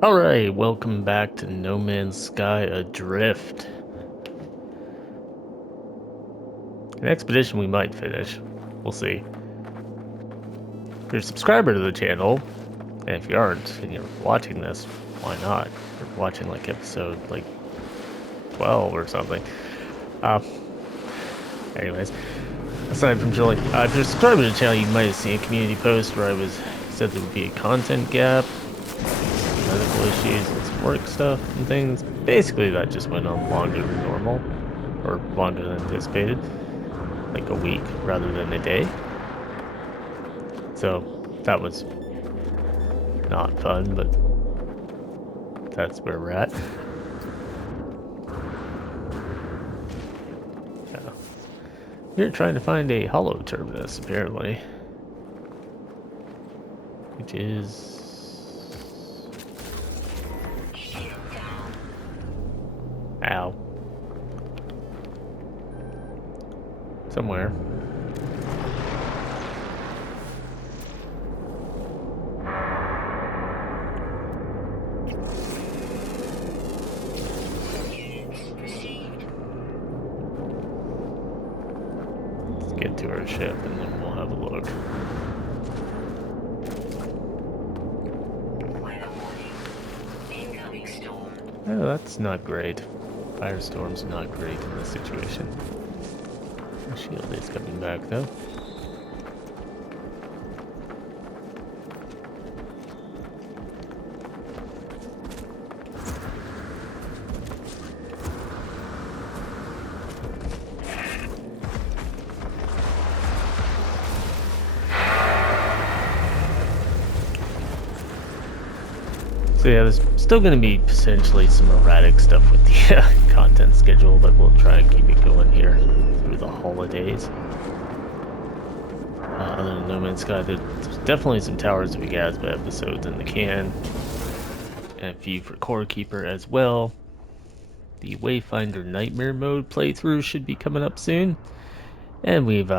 Alright, welcome back to No Man's Sky Adrift. An expedition we might finish. We'll see. If you're a subscriber to the channel, and if you aren't, and you're watching this, why not? You're watching like episode 12 or something. Uh, anyways, aside from chilling, if you're a subscriber to the channel, you might have seen a community post where said there would be a content gap, medical issues, and some work stuff and things. Basically, that just went on longer than normal, or longer than anticipated. Like a week rather than a day. So that was not fun, but that's where we're at. Yeah. We're trying to find a hollow terminus, apparently. Which is... Ow. Somewhere. Let's get to our ship and then we'll have a look. Oh, that's not great. Firestorm's not great in this situation. The shield is coming back though. So yeah, there's still going to be potentially some erratic stuff with the content schedule, but we'll try and keep it going here through the holidays. Other than No Man's Sky, there's definitely some Towers of Gasp episodes in the can, and a few for Core Keeper as well. The Wayfinder Nightmare Mode playthrough should be coming up soon, and we've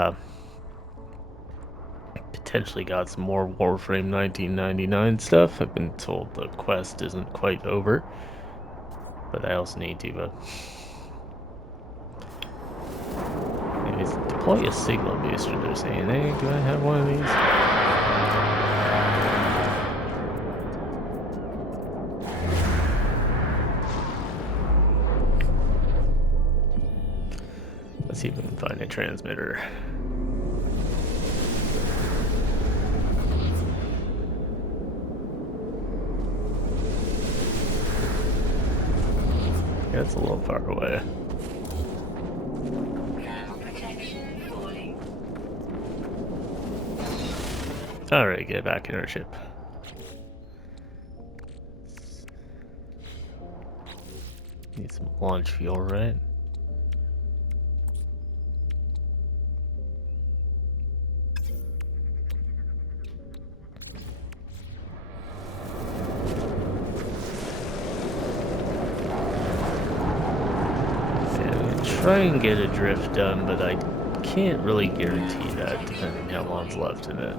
potentially got some more Warframe 1999 stuff. I've been told the quest isn't quite over, but I also need to anyways, deploy a signal booster. They're saying, hey, do I have one of these? Let's see if we can find a transmitter. Yeah, it's a little far away. Alright, get back in our ship. Need some launch fuel, right? Try and get a drift done, but I can't really guarantee that depending how long's left in it.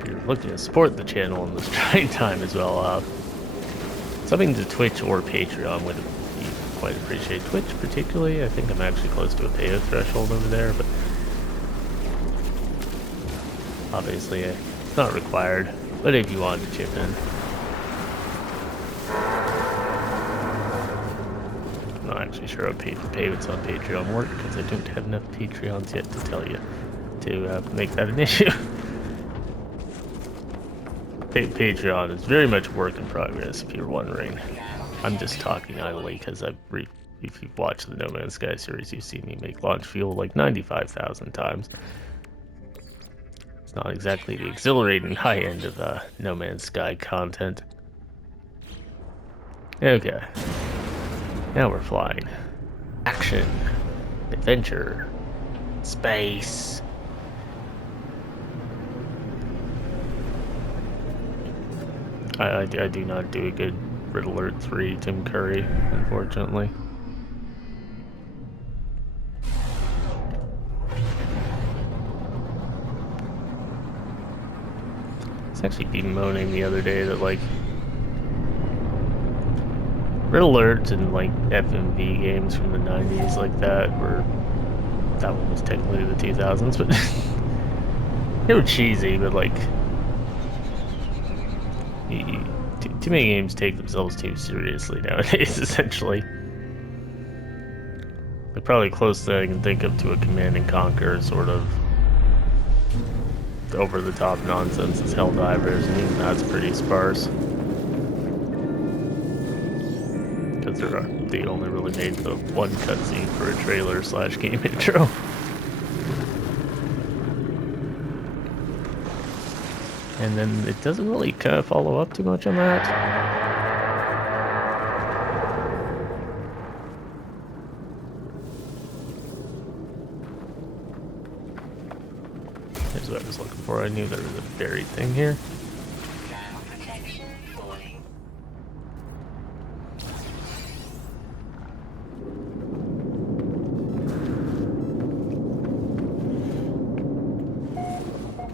If you're looking to support the channel in this trying time as well, something to Twitch or Patreon would be quite appreciated. Twitch particularly, I think I'm actually close to a payout threshold over there, but obviously, it's not required, but if you want to chip in. I'm not actually sure how payments on Patreon work, because I don't have enough Patreons yet to tell you to make that an issue. Patreon is very much a work in progress, if you're wondering. I'm just talking idly, because if you've watched the No Man's Sky series, you've seen me make launch fuel like 95,000 times. Not exactly the exhilarating high end of No Man's Sky content. Okay. Now we're flying. Action. Adventure. Space. I do not do a good Red Alert 3 Tim Curry, unfortunately. was actually bemoaning the other day that, like, Red Alert and, like, FMV games from the 90s like that were... That one was technically the 2000s, but... they were cheesy, but, like... Too many games take themselves too seriously nowadays, essentially. Like, probably close that I can think of to a Command and Conquer sort of over-the-top nonsense is Helldivers, and even that's pretty sparse. Because they only really made the one cutscene for a trailer / game intro. And then it doesn't really kind of follow up too much on that. Here's what I was looking for. I knew there was a buried thing here.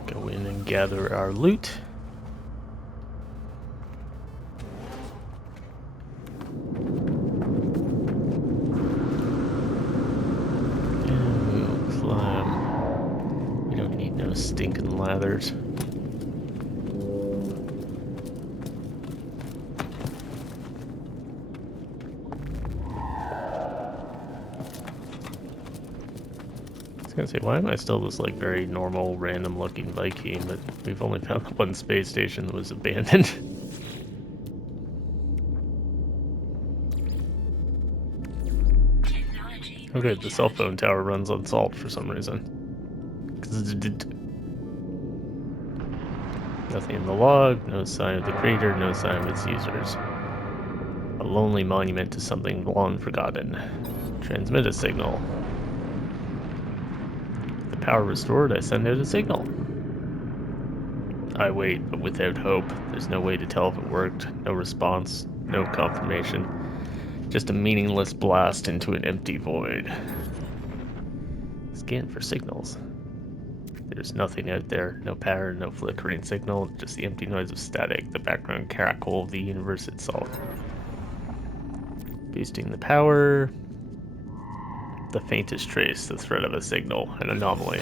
Go in and gather our loot. Stinking lathers. I was gonna say, why am I still this like very normal, random looking Viking, but we've only found the one space station that was abandoned. Oh good, the cell phone tower runs on salt for some reason. Nothing in the log, no sign of the crater, no sign of its users. A lonely monument to something long forgotten. Transmit a signal. With the power restored, I send out a signal. I wait, but without hope. There's no way to tell if it worked. No response, no confirmation. Just a meaningless blast into an empty void. Scan for signals. There's nothing out there, no power, no flickering signal, just the empty noise of static, the background crackle of the universe itself. Boosting the power, the faintest trace, the threat of a signal, an anomaly.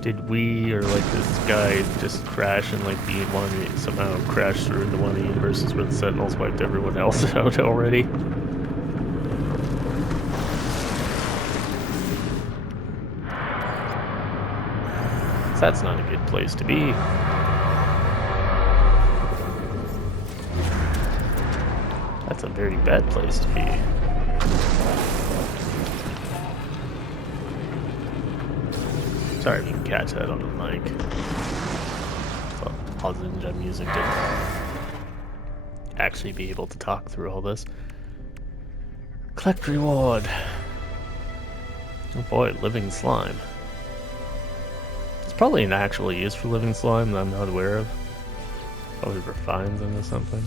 Did we, or like this guy, just crash and like be one of the, somehow crash through into one of the universes where the Sentinels wiped everyone else out already? That's not a good place to be. That's a very bad place to be. Sorry if you can catch that on the mic. So, Ozinja music didn't actually be able to talk through all this. Collect reward. Oh boy, living slime. It's probably an actual use for living slime that I'm not aware of. Probably refines into something.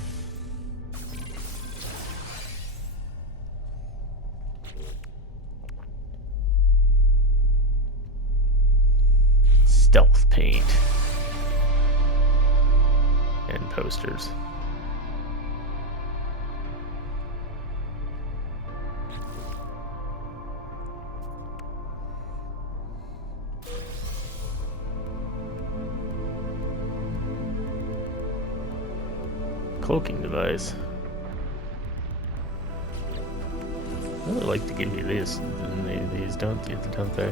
Stealth paint. And posters. Cloaking device. I really like to give you this, and these don't they?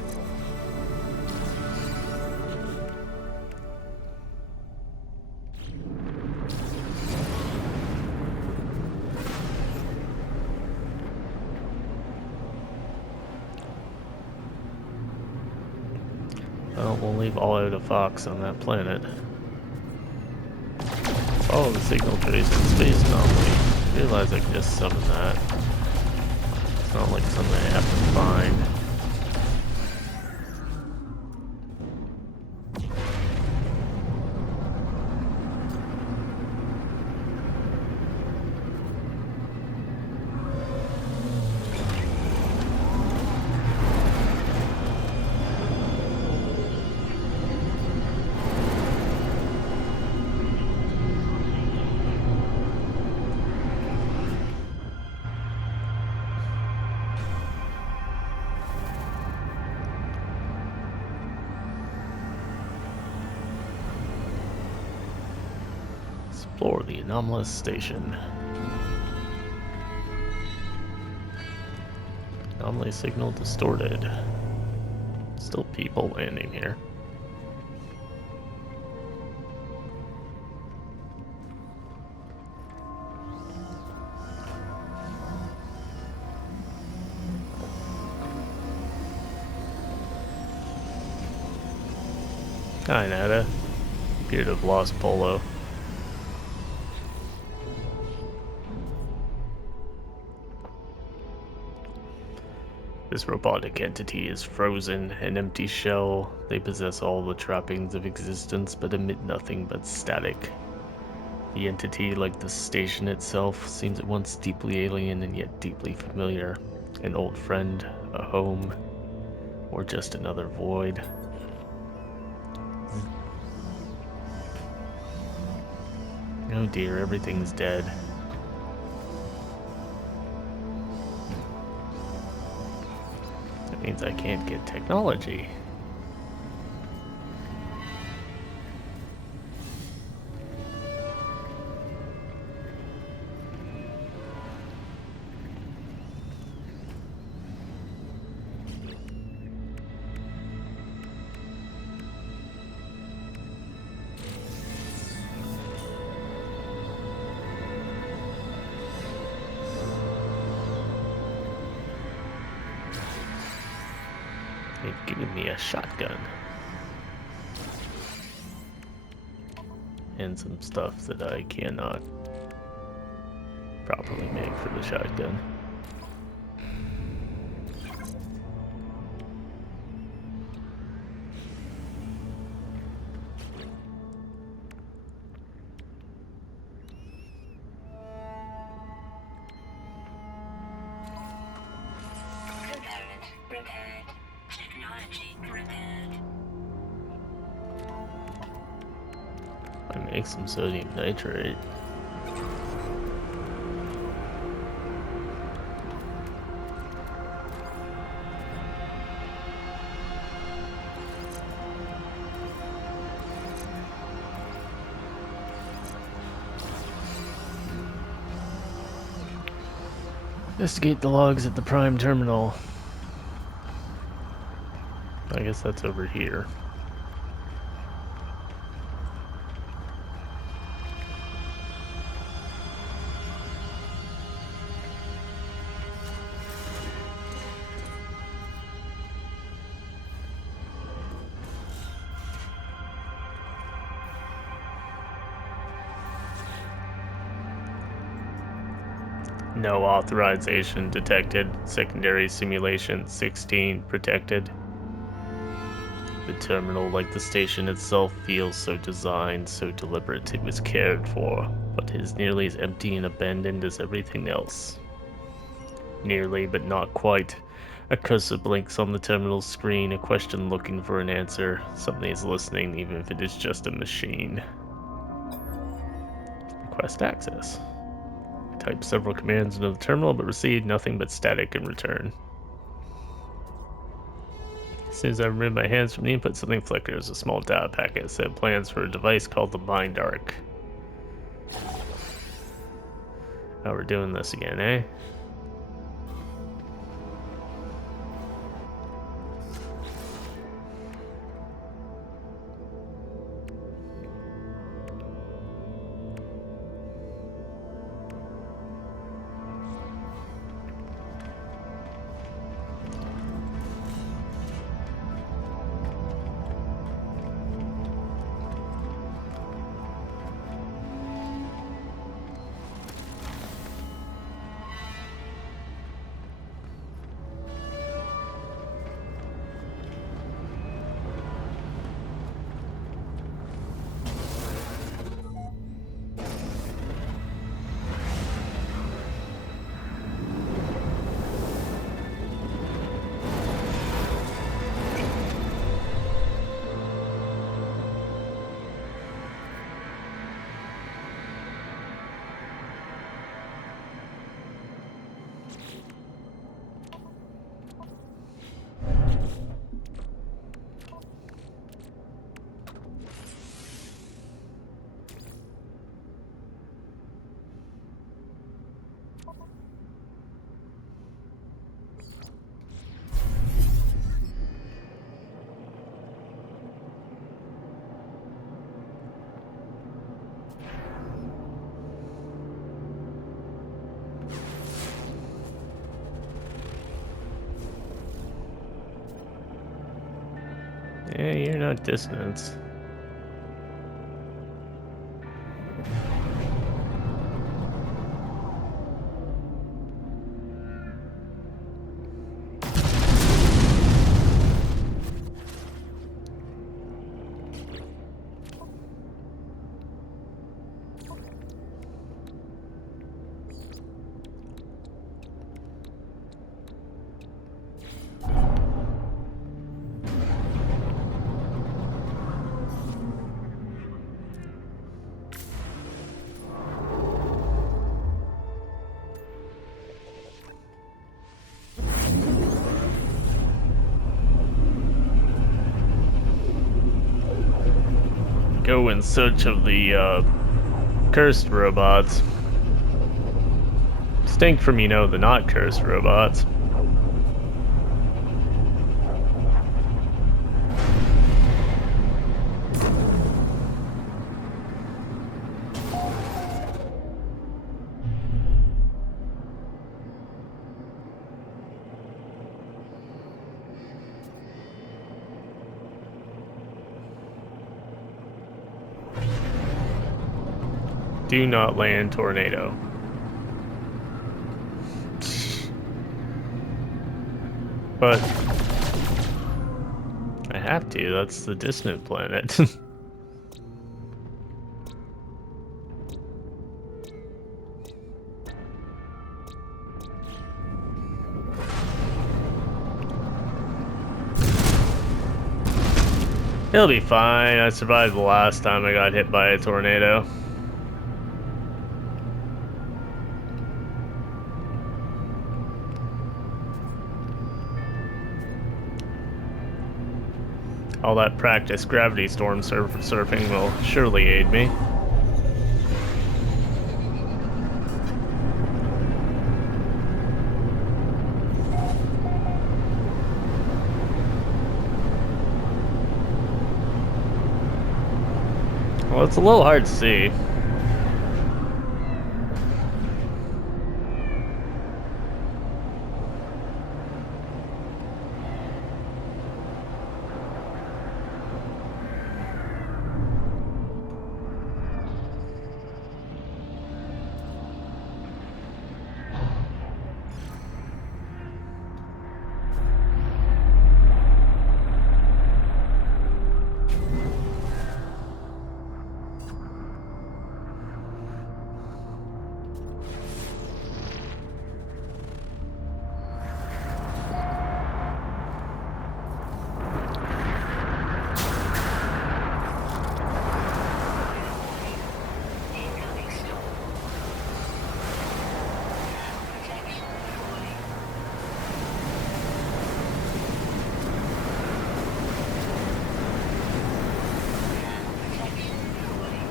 Well, we'll leave all out of Fox on that planet. Follow the signal trace in space anomaly. Realize I can just summon that. It's not like something I have to find. Explore the anomalous station. Anomaly signal distorted. Still people landing here. Hi, Nada. Appear to have lost Polo. This robotic entity is frozen, an empty shell. They possess all the trappings of existence, but emit nothing but static. The entity, like the station itself, seems at once deeply alien and yet deeply familiar. An old friend, a home, or just another void. Oh dear, everything's dead. That means I can't get technology. They've given me a shotgun. And some stuff that I cannot properly make for the shotgun. Component repaired. Technology repaired. I make some sodium nitrate. Investigate the logs at the Prime Terminal. I guess that's over here. No authorization detected. Secondary simulation 16 protected. The terminal, like the station itself, feels so designed, so deliberate. It was cared for, but is nearly as empty and abandoned as everything else. Nearly, but not quite. A cursor blinks on the terminal screen, a question looking for an answer. Something is listening, even if it is just a machine. Request access. I typed several commands into the terminal, but received nothing but static in return. As soon as I remove my hands from the input, something flickers. A small data packet said plans for a device called the Mind Arc. Oh, we're doing this again, eh? Hey, you're not dissonance. Go in search of the cursed robots. Distinct from, the not cursed robots. Do not land tornado. But I have to, that's the dissonant planet. He'll be fine. I survived the last time I got hit by a tornado. All that practice gravity storm surfing will surely aid me. Well, it's a little hard to see. Incoming storm. Protection falling. Protection falling.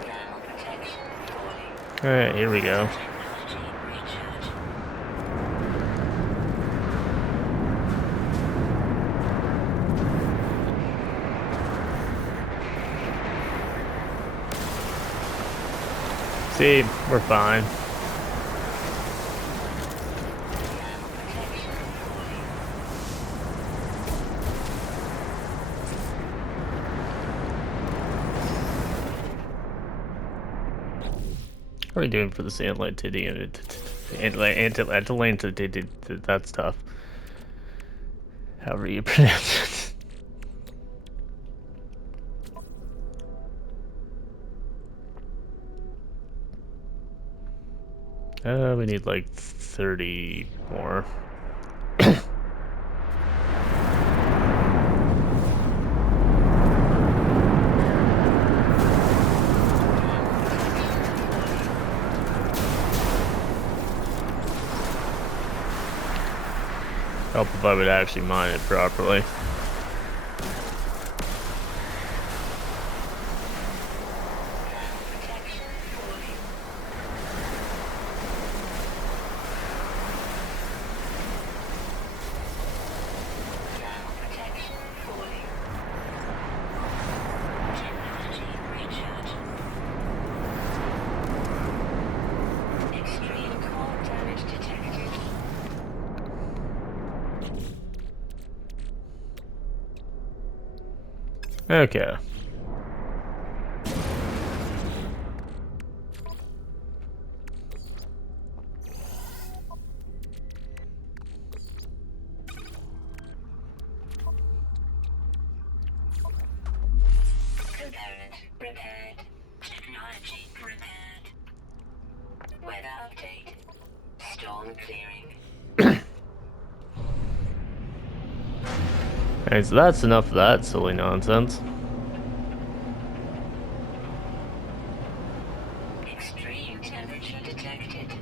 Thermal protection falling. Alright, here we go. Technology recharge. See, we're fine. Thermal protection falling. How are we doing for the Atlantidian? Atlantidian, that's tough. However you pronounce it. We need like 30 more. Help if I would actually mine it properly. Protection falling. Thermal protection falling. Technology recharge. Extreme core damage Okay. Component repaired. Technology repaired. Weather update. Storm clearing. Alright, so that's enough of that silly nonsense. Extreme temperature detected.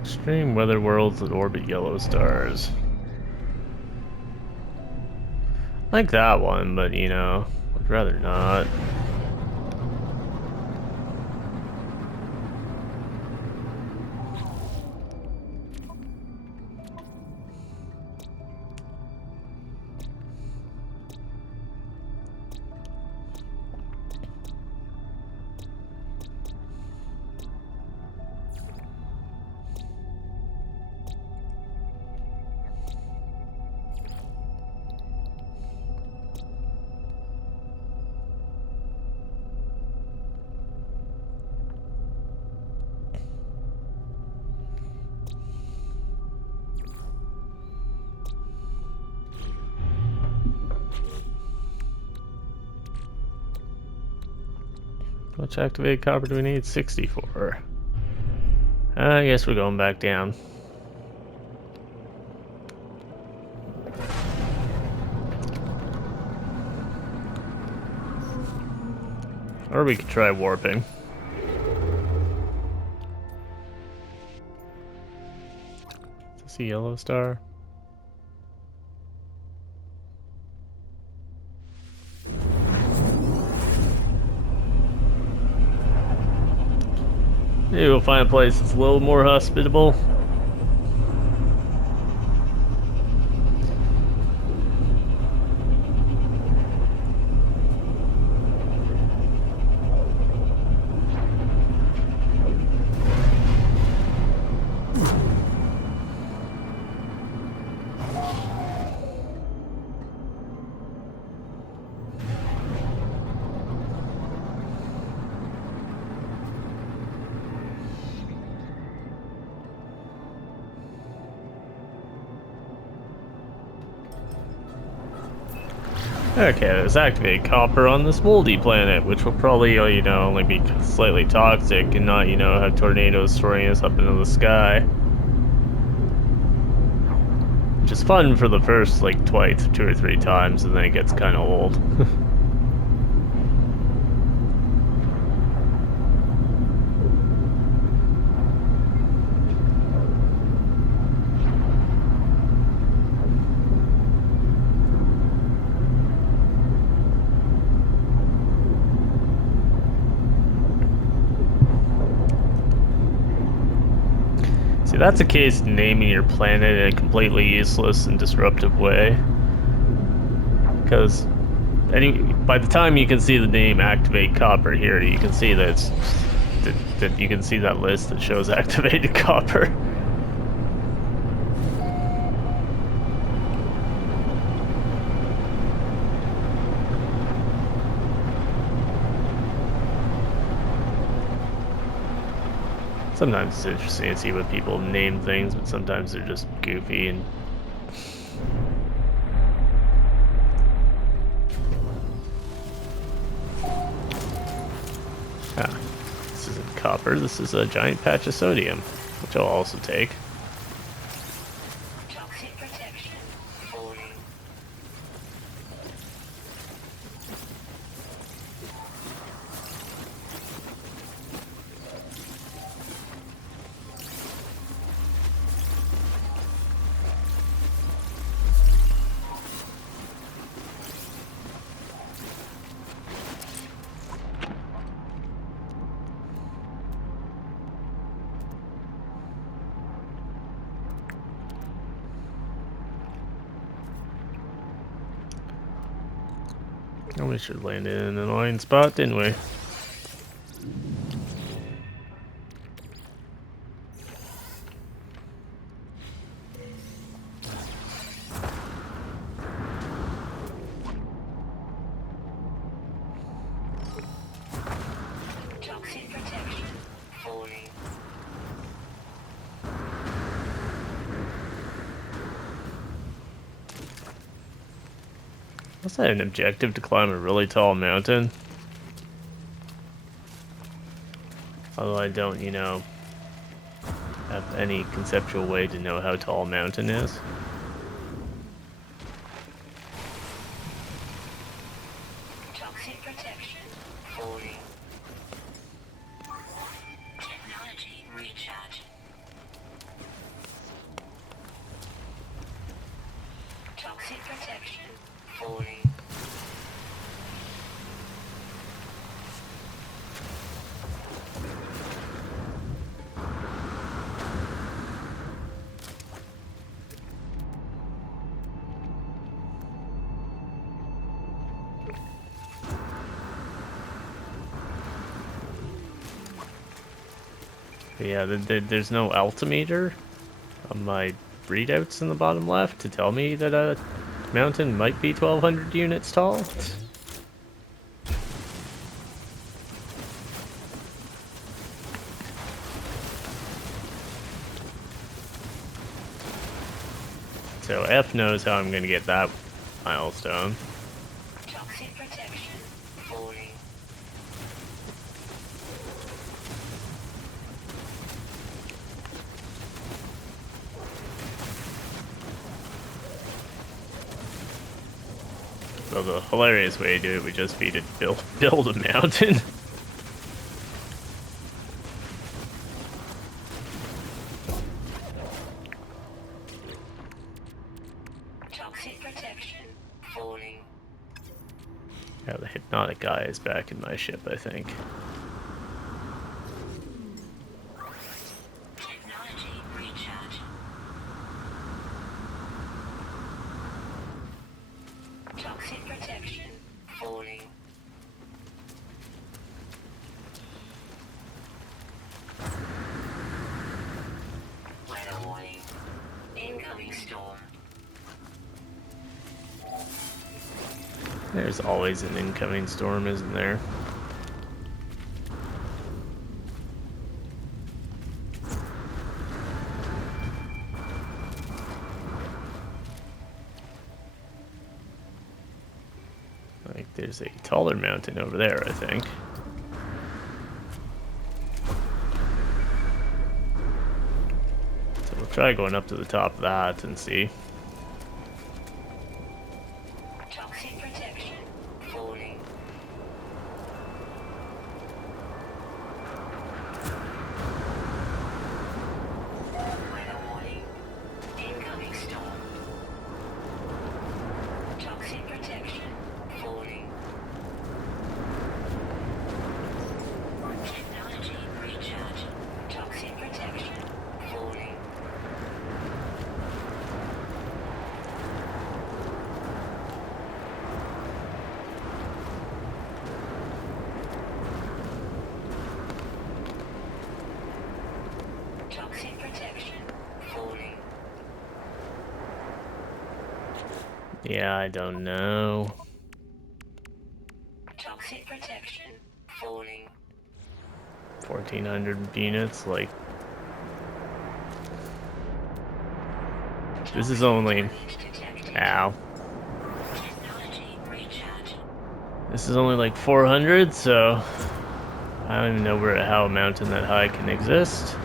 Extreme weather worlds that orbit yellow stars. Like that one, but you know, I'd rather not. How much activated copper do we need? 64. I guess we're going back down. Or we could try warping. Is this a yellow star? Maybe we'll find a place that's a little more hospitable. Okay, there's activated copper on this moldy planet, which will probably, you know, only be slightly toxic and not, you know, have tornadoes throwing us up into the sky. Which is fun for the first, like, twice, 2 or 3 times, and then it gets kind of old. See, that's a case of naming your planet in a completely useless and disruptive way. Because by the time you can see the name Activate Copper here, you can see that it's that you can see that list that shows activated copper. Sometimes it's interesting to see what people name things, but sometimes they're just goofy and this isn't copper, this is a giant patch of sodium, which I'll also take. Toxic protection falling. Oh, we should land in an annoying spot, didn't we? Toxic protection. Falling. Was that an objective to climb a really tall mountain? Although I don't, have any conceptual way to know how tall a mountain is. Toxic protection. Falling. Technology recharge. Toxic protection. Falling. But yeah, there's no altimeter on my readouts in the bottom left to tell me that a mountain might be 1,200 units tall. So F knows how I'm gonna get that milestone. Toxic protection. Falling. So the hilarious way to do it would just be to build a mountain. Toxic protection. Falling. Yeah, the hypnotic guy is back in my ship, I think. Technology recharge. Toxic protection. Falling. Weather warning. Incoming storm. There's always an incoming storm, isn't there? Like, there's a taller mountain over there, I think. So we'll try going up to the top of that and see. Toxic protection. Falling. Weather warning. Incoming storm. Toxic protection. Falling. Technology recharge. Toxic protection. Falling. Toxic protection. Falling. Yeah, I don't know. Toxic protection. Falling. 1,400 units, like... This is only... Detected. Ow. Technology recharge. This is only like 400, so... I don't even know how a mountain that high can exist.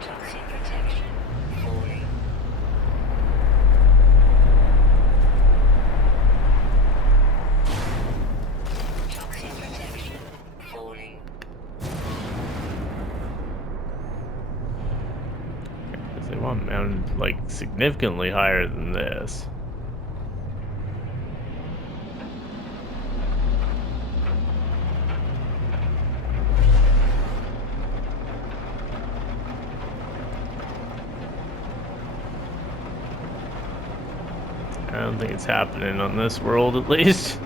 Toxic protection. Falling. Toxic protection. Falling. Because they want a mountain, like, significantly higher than this. I don't think it's happening on this world, at least.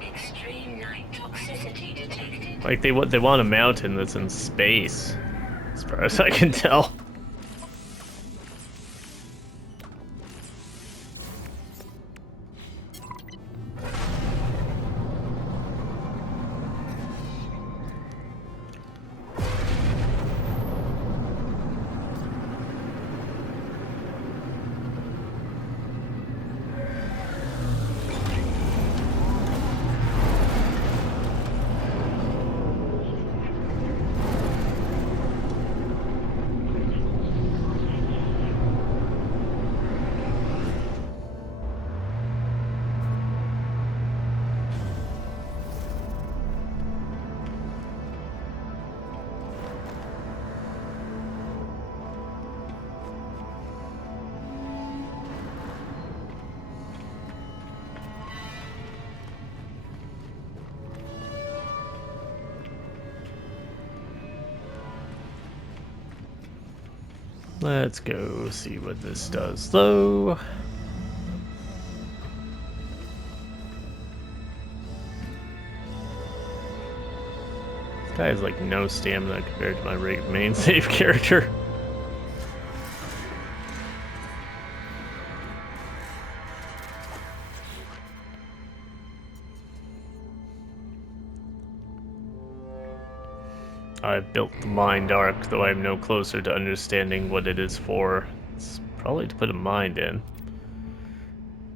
Extreme Extreme night toxicity detected. Like they want a mountain that's in space, as far as I can tell. Let's go see what this does, though. This guy has like no stamina compared to my main save character. I've built the mind arc, though I am no closer to understanding what it is for. It's probably to put a mind in.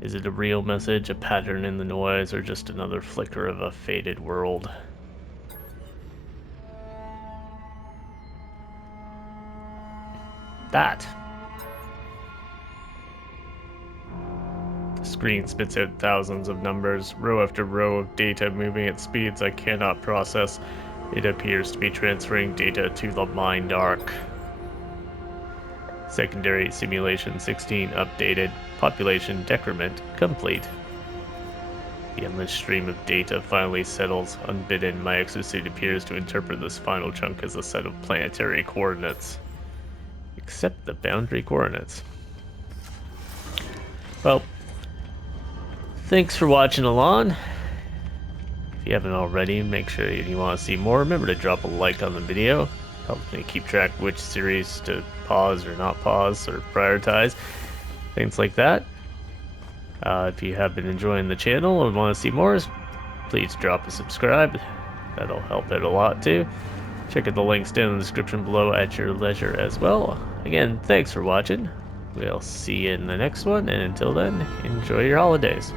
Is it a real message, a pattern in the noise, or just another flicker of a faded world? That. The screen spits out thousands of numbers, row after row of data moving at speeds I cannot process. It appears to be transferring data to the mind arc. Secondary simulation 16 updated. Population decrement complete. The endless stream of data finally settles. Unbidden, my exosuit appears to interpret this final chunk as a set of planetary coordinates. Except the boundary coordinates. Well, thanks for watching along. If you haven't already, make sure you want to see more. Remember to drop a like on the video. Helps me keep track of which series to pause or not pause or prioritize. Things like that. If you have been enjoying the channel and want to see more, please drop a subscribe. That'll help out a lot too. Check out the links down in the description below at your leisure as well. Again, thanks for watching. We'll see you in the next one, and until then, enjoy your holidays.